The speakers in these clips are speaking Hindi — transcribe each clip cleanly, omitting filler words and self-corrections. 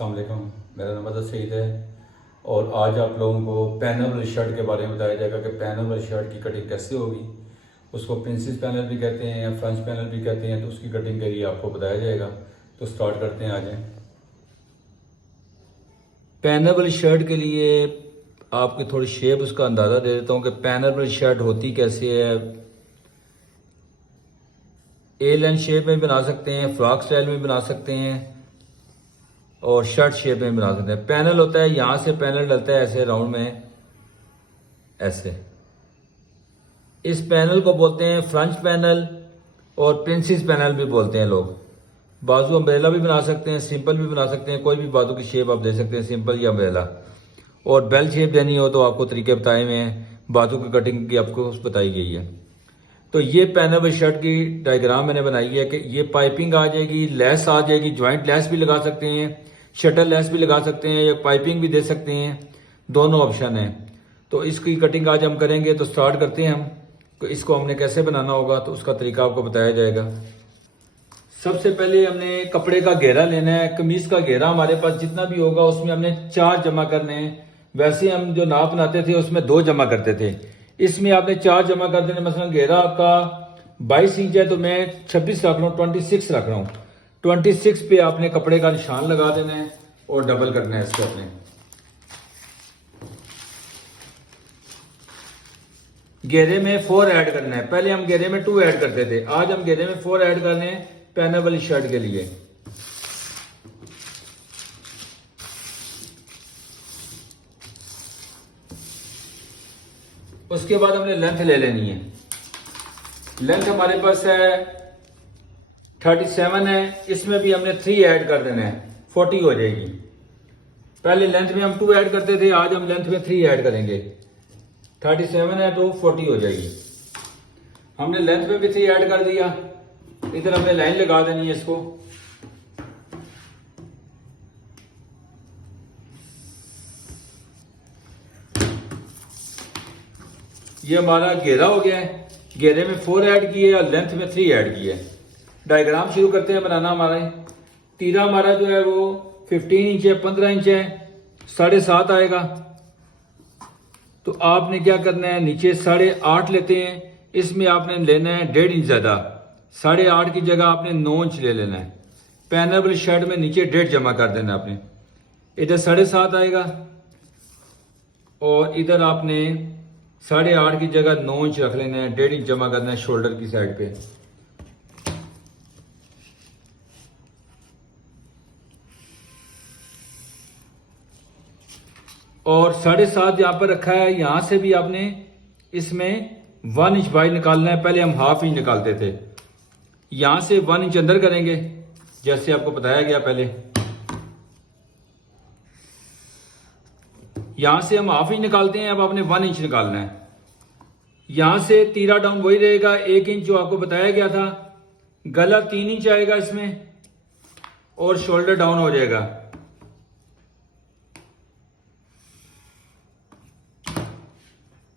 अस्सलाम वालेकुम, मेरा नाम मदद सईद है और आज आप लोगों को पैनल वाली शर्ट के बारे में बताया जाएगा कि पैनल वाली शर्ट की कटिंग कैसे होगी। उसको प्रिंसेस पैनल भी कहते हैं या फ्रेंच पैनल भी कहते हैं, तो उसकी कटिंग के लिए आपको बताया जाएगा। तो स्टार्ट करते हैं। आ जाएँ। पैनल वाली शर्ट के लिए आपकी थोड़ी शेप उसका अंदाज़ा दे देता हूँ कि पैनल वाली शर्ट होती कैसे है। ए लाइन शेप में बना सकते हैं, फ्रॉक स्टाइल में बना सकते हैं और शर्ट शेप में बना सकते हैं। पैनल होता है, यहाँ से पैनल डलता है ऐसे राउंड में, ऐसे। इस पैनल को बोलते हैं फ्रंच पैनल और प्रिंसेस पैनल भी बोलते हैं लोग। बाजू अम्ब्रेला भी बना सकते हैं, सिंपल भी बना सकते हैं, कोई भी बाजू की शेप आप दे सकते हैं, सिंपल या अम्ब्रेला। और बेल शेप देनी हो तो आपको तरीके बताए हुए हैं, बाजू की कटिंग की आपको बताई गई है। तो ये पैनल शर्ट की डायग्राम मैंने बनाई है कि ये पाइपिंग आ जाएगी, लेस आ जाएगी, ज्वाइंट लेस भी लगा सकते हैं, शटल लेस भी लगा सकते हैं या पाइपिंग भी दे सकते हैं, दोनों ऑप्शन है। तो इसकी कटिंग आज हम करेंगे। तो स्टार्ट करते हैं हम। तो इसको हमने कैसे बनाना होगा तो उसका तरीका आपको बताया जाएगा। सबसे पहले हमने कपड़े का घेरा लेना है। कमीज का घेरा हमारे पास जितना भी होगा उसमें हमने 4 जमा करने हैं। वैसे हम जो नाप बनाते थे उसमें 2 जमा करते थे, इसमें आपने 4 जमा कर देने। मसलन घेरा आपका 22 इंच है तो मैं 26 रख रहा हूँ, 26 रख रहा हूँ। 26 पे आपने कपड़े का निशान लगा देना है और डबल करना है इसको अपने। घेरे में 4 ऐड करना है। पहले हम घेरे में 2 ऐड करते थे, आज हम घेरे में 4 ऐड करने हैं पैनल वाली शर्ट के लिए। उसके बाद हमने लेंथ ले लेनी है। लेंथ हमारे पास है 37 है, इसमें भी हमने 3 ऐड कर देना है, 40 हो जाएगी। पहले लेंथ में हम 2 ऐड करते थे, आज हम लेंथ में 3 ऐड करेंगे। 37 है तो 40 हो जाएगी। हमने लेंथ में भी 3 ऐड कर दिया। इधर हमने लाइन लगा देनी है इसको। ये हमारा घेरा हो गया है। घेरे में 4 ऐड किए और लेंथ में 3 ऐड किए। डायग्राम शुरू करते हैं बनाना। हमारा तीरा हमारा जो है वो 15 इंच है, 15 इंच है, 7.5 आएगा। तो आपने क्या करना है, नीचे 8.5 लेते हैं, इसमें आपने लेना है 1.5 इंच ज्यादा। 8.5 की जगह आपने 9 इंच ले लेना है। पैनल वाली शर्ट में नीचे 1.5 जमा कर देना आपने। इधर 7.5 आएगा और इधर आपने 8.5 की जगह 9 इंच रख लेना है, 1.5 इंच जमा करना है शोल्डर की साइड पे। और 7.5 यहां पर रखा है, यहां से भी आपने इसमें 1 इंच बाहर निकालना है। पहले हम हाफ इंच निकालते थे, यहां से 1 इंच अंदर करेंगे जैसे आपको बताया गया पहले। यहां से हम हाफ इंच निकालते हैं, अब आपने 1 इंच निकालना है। यहां से तीरा डाउन वही रहेगा, 1 इंच जो आपको बताया गया था। गला 3 इंच आएगा इसमें और शोल्डर डाउन हो जाएगा।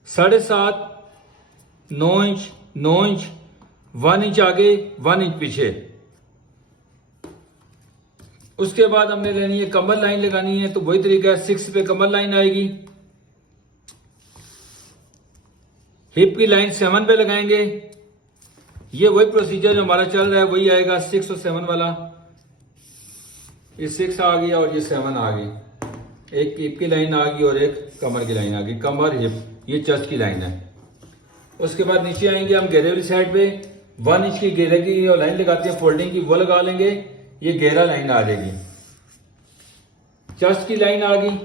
साढ़े 9 इंच, 9 इंच, 1 इंच आगे, 1 इंच पीछे। उसके बाद हमने लेनी है कमर लाइन लगानी है। तो वही तरीका है, 6 पे कमर लाइन आएगी। हिप की लाइन 7 पे लगाएंगे। ये वही प्रोसीजर जो हमारा चल रहा है वही आएगा, 6 और 7 वाला। ये 6 आ गया और ये 7 आ गई। एक हिप की लाइन आ गई और एक कमर की लाइन आ गई। कमर हिप, ये चेस्ट की लाइन है। उसके बाद नीचे आएंगे हम घेरे वाली साइड पे, 1 इंच की घेरे की लाइन लगाते हैं फोल्डिंग की, वो लगा लेंगे। ये घेरा लाइन आ जाएगी। चेस्ट की लाइन आ गई,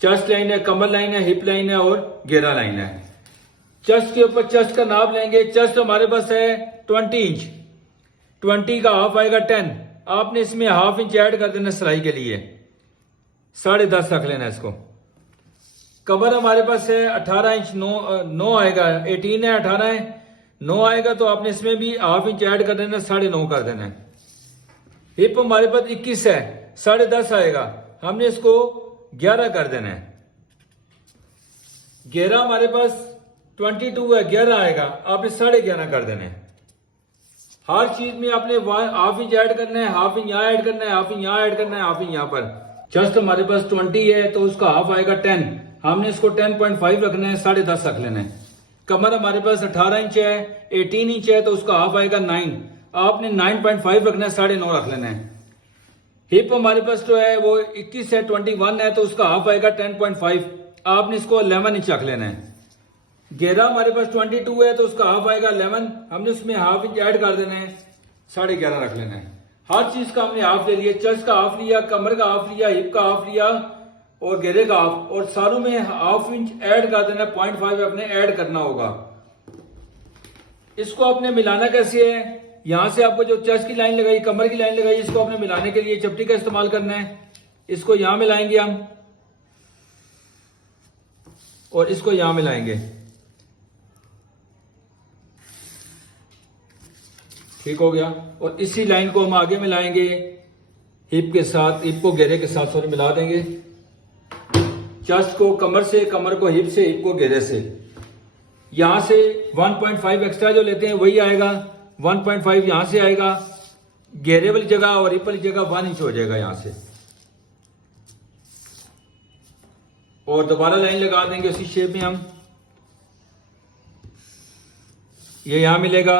चेस्ट लाइन है, कमर लाइन है, हिप लाइन है और घेरा लाइन है। चेस्ट के ऊपर चेस्ट का नाप लेंगे। चेस्ट हमारे पास है 20 इंच, 20 का हाफ आएगा 10। आपने इसमें हाफ इंच ऐड कर देना सिलाई के लिए, 10.5 रख लेना इसको। कमर हमारे पास है 18 इंच, 9 आएगा, 18 है, 18 है, 9 आएगा। तो आपने इसमें भी हाफ इंच ऐड कर देना, 9.5 कर देना है। हिप हमारे पास 21 है, 10.5 आएगा, हमने इसको 11 कर देना है। घेरा हमारे पास 22 है, 11 आएगा, आपने 11.5 कर देना है। हर चीज में आपने हाफ इंच ऐड करना है, हाफ इंच यहाँ ऐड करना है, हाफ इंच यहाँ ऐड करना है, हाफ इंच यहाँ पर। चेस्ट हमारे पास 20 है तो उसका हाफ आएगा 10, हमने इसको 10.5 रखना है, 10.5 रख लेना है। कमर हमारे पास 18 इंच है, 18 इंच है तो उसका हाफ आएगा 9, आपने 9.5 रखना है, 9.5 रख लेना है। हिप हमारे पास जो है वो 21 है, 21 है तो उसका हाफ आएगा 10.5, आपने इसको 11 इंच रख लेना है। घेरा हमारे पास 22 है तो उसका हाफ आएगा 11, हमने उसमें हाफ इंच ऐड कर देना है, 11.5 रख लेना है। हर चीज का हमने हाफ ले लिया, चेस्ट का हाफ लिया, कमर का हाफ लिया, हिप का हाफ लिया और घेरे का हाफ, और सारों में हाफ इंच ऐड कर देना है, 0.5 अपने ऐड करना होगा। इसको आपने मिलाना कैसे है, यहां से आपको जो चेस्ट की लाइन लगाई, कमर की लाइन लगाई, इसको आपने मिलाने के लिए चपटी का इस्तेमाल करना है। इसको यहां मिलाएंगे हम और इसको यहां मिलाएंगे, ठीक हो गया। और इसी लाइन को हम आगे मिलाएंगे हिप के साथ, हिप को घेरे के साथ सॉरी मिला देंगे। चेस्ट को कमर से, कमर को हिप से, हिप को घेरे से। यहां से 1.5 एक्स्ट्रा जो लेते हैं वही आएगा, 1.5 यहां से आएगा, घेरे वाली जगह और हिप वाली जगह 1 इंच हो जाएगा यहां से। और दोबारा लाइन लगा देंगे उसी शेप में हम, ये यहां मिलेगा,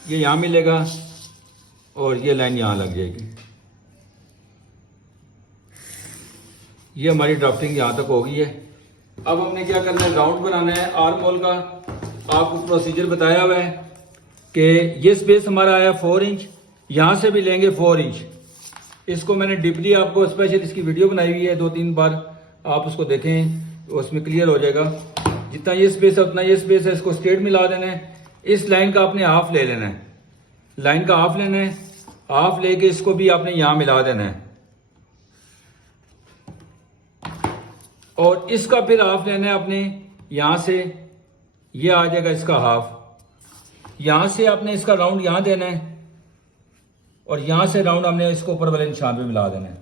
ये यहां मिलेगा और ये लाइन यहां लग जाएगी। ये हमारी ड्राफ्टिंग यहां तक हो गई है। अब हमने क्या करना है, राउंड बनाना है आर्म होल का। आपको प्रोसीजर बताया हुआ है कि ये स्पेस हमारा आया 4 इंच, यहां से भी लेंगे 4 इंच। इसको मैंने डीपली आपको स्पेशल इसकी वीडियो बनाई हुई है, 2-3 बार आप उसको देखें, उसमें क्लियर हो जाएगा। जितना ये स्पेस है उतना ये स्पेस है, इसको स्ट्रेट मिला देना है। इस लाइन का आपने हाफ ले लेना है, लाइन का हाफ लेना है, हाफ लेके इसको भी आपने यहां मिला देना है और इसका फिर हाफ लेना है आपने यहां से, ये आ जाएगा इसका हाफ। यहां से आपने इसका राउंड यहां देना है और यहां से राउंड हमने इसको ऊपर वाले निशान पे मिला देना है।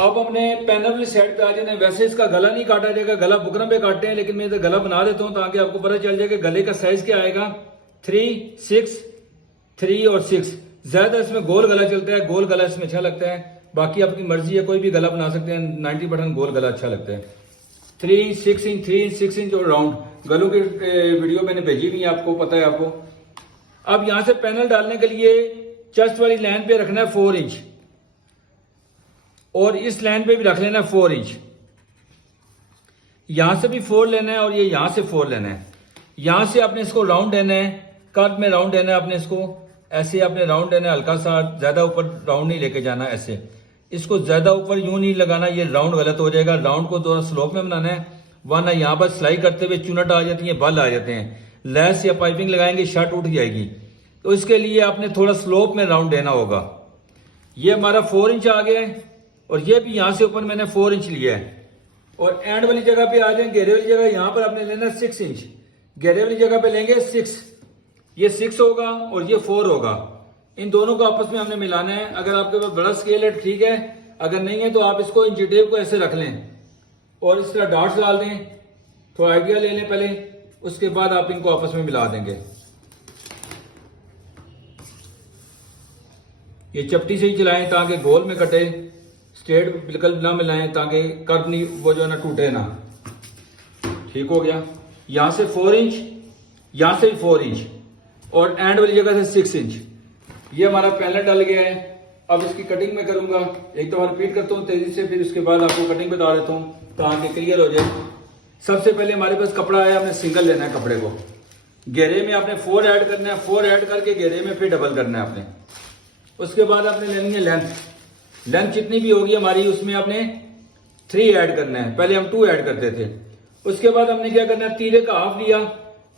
अब हमने पैनल वाली साइड पे आ जाना है। वैसे इसका गला नहीं काटा जाएगा, गला बुकरम पे काटते हैं, लेकिन मैं इधर गला बना देता हूं ताकि आपको पता चल जाए कि गले का साइज क्या आएगा। 3, 6, 3 और 6। ज्यादा इसमें गोल गला चलता है, गोल गला इसमें अच्छा लगता है। बाकी आपकी मर्जी है, कोई भी गला बना सकते हैं, 90% गोल गला अच्छा लगता है। 3 इंच, 6 इंच, 3 इंच, 6 इंच और राउंड गलों की वीडियो मैंने भेजी हुई है, आपको पता है आपको। अब यहां से पैनल डालने के लिए चेस्ट वाली लाइन पे रखना है 4 इंच और इस लाइन पे भी रख लेना है 4 इंच। यहां से भी 4 लेना है और ये यहां से 4 लेना है। यहां से आपने इसको राउंड देना है, कर्व में राउंड देना है आपने इसको, ऐसे आपने राउंड देना है, हल्का सा, ज्यादा ऊपर राउंड नहीं लेके जाना, ऐसे। इसको ज्यादा ऊपर यूं नहीं लगाना, ये राउंड गलत हो जाएगा। राउंड को थोड़ा स्लोप में बनाना है, वरना यहां पर सिलाई करते हुए चुनट आ जाती है, बल आ जाते हैं, लेस या पाइपिंग लगाएंगे शर्ट उठ जाएगी। तो इसके लिए आपने थोड़ा स्लोप में राउंड देना होगा। ये हमारा 4 इंच आ गया है और ये भी यहां से ऊपर मैंने 4 इंच लिया है। और एंड वाली जगह पे आ जाए, घेरे वाली जगह, यहां पर आपने लेना 6 इंच। घेरे वाली जगह पे लेंगे 6, ये 6 होगा और ये 4 होगा। इन दोनों को आपस में हमने मिलाना है। अगर आपके पास बड़ा स्केल है ठीक है, अगर नहीं है तो आप इसको इंची टेप को ऐसे रख लें और इस तरह डॉट्स डाल दें, थोड़ा आइडिया ले लें पहले, उसके बाद आप इनको आपस में मिला देंगे। ये चपटी से ही चलाएं ताकि गोल में कटे, स्ट्रेट बिल्कुल ना मिलाएं ताकि कर्व नहीं, वो जो है ना टूटे ना। ठीक हो गया। यहां से 4 इंच, यहां से भी 4 इंच और एंड वाली जगह से 6 इंच। ये हमारा पैनल डल गया है। अब इसकी कटिंग में करूंगा, एक दफा रिपीट करता हूँ तेजी से, फिर उसके बाद आपको कटिंग बता देता हूँ ताकि क्लियर हो जाए। सबसे पहले हमारे पास कपड़ा है, हमने सिंगल लेना है कपड़े को। घेरे में आपने 4 ऐड करना है, 4 ऐड करके घेरे में फिर डबल करना है आपने। उसके बाद आपने लेनी है लेंथ, लेंथ जितनी भी होगी हमारी उसमें आपने 3 ऐड करना है, पहले हम 2 ऐड करते थे। उसके बाद हमने क्या करना है, तीरे का हाफ लिया,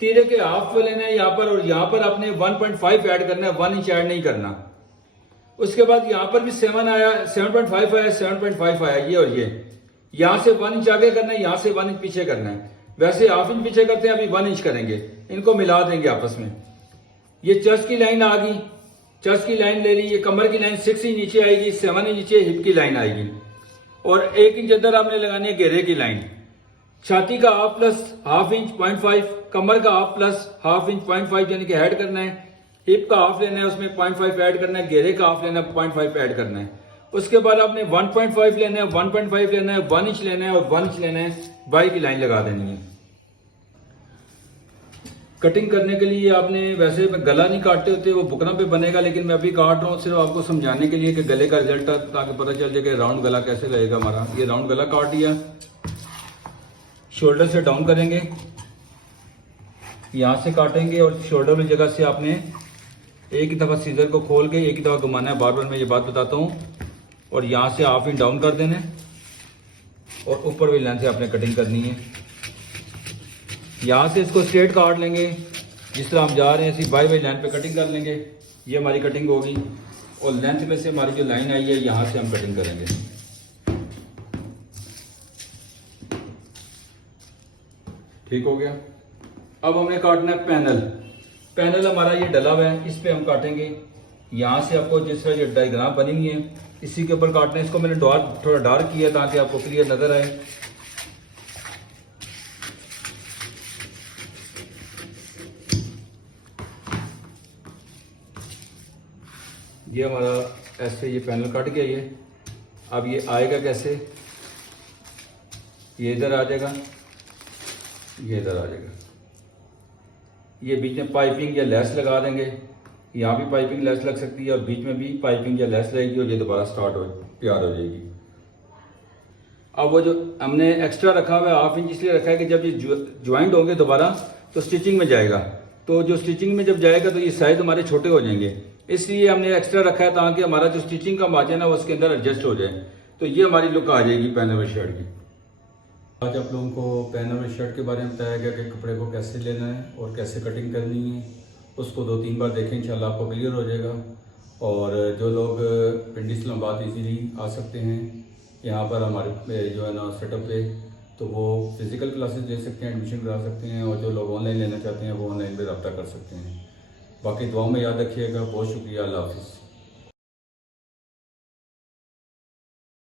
तीरे के हाफ पे लेना है यहाँ पर, और यहाँ पर आपने 1.5 ऐड करना है, 1 इंच ऐड नहीं करना। उसके बाद यहाँ पर भी 7 आया, 7.5 आया, 7.5 आया, ये और ये। यहाँ से 1 इंच आगे करना है, यहाँ से 1 इंच पीछे करना है। वैसे हाफ इंच पीछे करते हैं, अभी 1 इंच करेंगे। इनको मिला देंगे आपस में। ये चेस्ट की लाइन आ गई, चेस्ट की लाइन ले ली। ये कमर की लाइन 6 इंच नीचे आएगी, 7 इंच नीचे हिप की लाइन आएगी और 1 इंच अंदर आपने लगानी है घेरे की लाइन। छाती का हाफ प्लस हाफ इंच 0.5, कमर का हाफ प्लस हाफ इंच 0.5 यानी कि ऐड करना है, हिप का हाफ लेना है उसमें 0.5 ऐड करना है, घेरे का हाफ लेना है 0.5 ऐड करना है। उसके बाद आपने 1.5 लेना है, 1.5 लेना है, 1 इंच लेना है और 1 इंच लेना है, बाई की लाइन लगा देनी है। कटिंग करने के लिए आपने, वैसे गला नहीं काटते होते, वो बुकरम पे बनेगा, लेकिन मैं अभी काट रहा हूँ सिर्फ आपको समझाने के लिए कि गले का रिजल्ट ताकि पता चल जाए कि राउंड गला कैसे लगेगा हमारा। ये राउंड गला काट दिया, शोल्डर से डाउन करेंगे, यहाँ से काटेंगे और शोल्डर वाली जगह से आपने एक ही दफ़ा सीजर को खोल के एक ही दफ़ा घुमाना है, बार बार मैं ये बात बताता हूँ, और यहाँ से हाफ इंच डाउन कर देना है और ऊपर वाली लाइन से आपने कटिंग करनी है। यहाँ से इसको स्ट्रेट काट लेंगे, जिस तरह हम जा रहे हैं इसी बाई बाई लाइन पे कटिंग कर लेंगे। ये हमारी कटिंग होगी और लेंथ में से हमारी जो लाइन आई है यहाँ से हम कटिंग करेंगे। ठीक हो गया। अब हमने काटना है पैनल। पैनल हमारा ये डला हुआ है, इस पे हम काटेंगे। यहाँ से आपको जिस तरह ये डायग्राम बनी हुई है इसी के ऊपर काटना है। इसको मैंने थोड़ा डार्क किया ताकि आपको क्लियर नजर आए। ये हमारा ऐसे ये पैनल कट गया ये। अब ये आएगा कैसे, ये इधर आ जाएगा, ये इधर आ जाएगा। ये बीच में पाइपिंग या लेस लगा देंगे, यहाँ भी पाइपिंग लेस लग सकती है और बीच में भी पाइपिंग या लेस लगेगी और ये दोबारा तैयार हो जाएगी। अब वो जो हमने एक्स्ट्रा रखा हुआ है हाफ इंच इसलिए रखा है कि जब ये ज्वाइंट होंगे दोबारा तो स्टिचिंग में जाएगा, तो जो स्टिचिंग में जब जाएगा तो ये साइज हमारे छोटे हो जाएंगे, इसलिए हमने एक्स्ट्रा रखा है ताकि हमारा जो स्टिचिंग का मार्जिन है वो उसके अंदर एडजस्ट हो जाए। तो ये हमारी लुक आ जाएगी पैनल शर्ट की। आज आप लोगों को पैनल शर्ट के बारे में बताया गया कि कपड़े को कैसे लेना है और कैसे कटिंग करनी है। उसको 2-3 बार देखें, इंशाल्लाह आपको क्लियर हो जाएगा। और जो लोग पिंडी इस्लामाबाद इजीली आ सकते हैं यहाँ पर हमारे जो है ना सेटअप पे, तो वो फिज़िकल क्लासेस ले सकते हैं, एडमिशन करा सकते हैं, और जो लोग ऑनलाइन लेना चाहते हैं वो ऑनलाइन पे रब्ता कर सकते हैं। बाकी दुआ में याद रखिएगा। बहुत शुक्रिया। अल्लाह हाफिज़।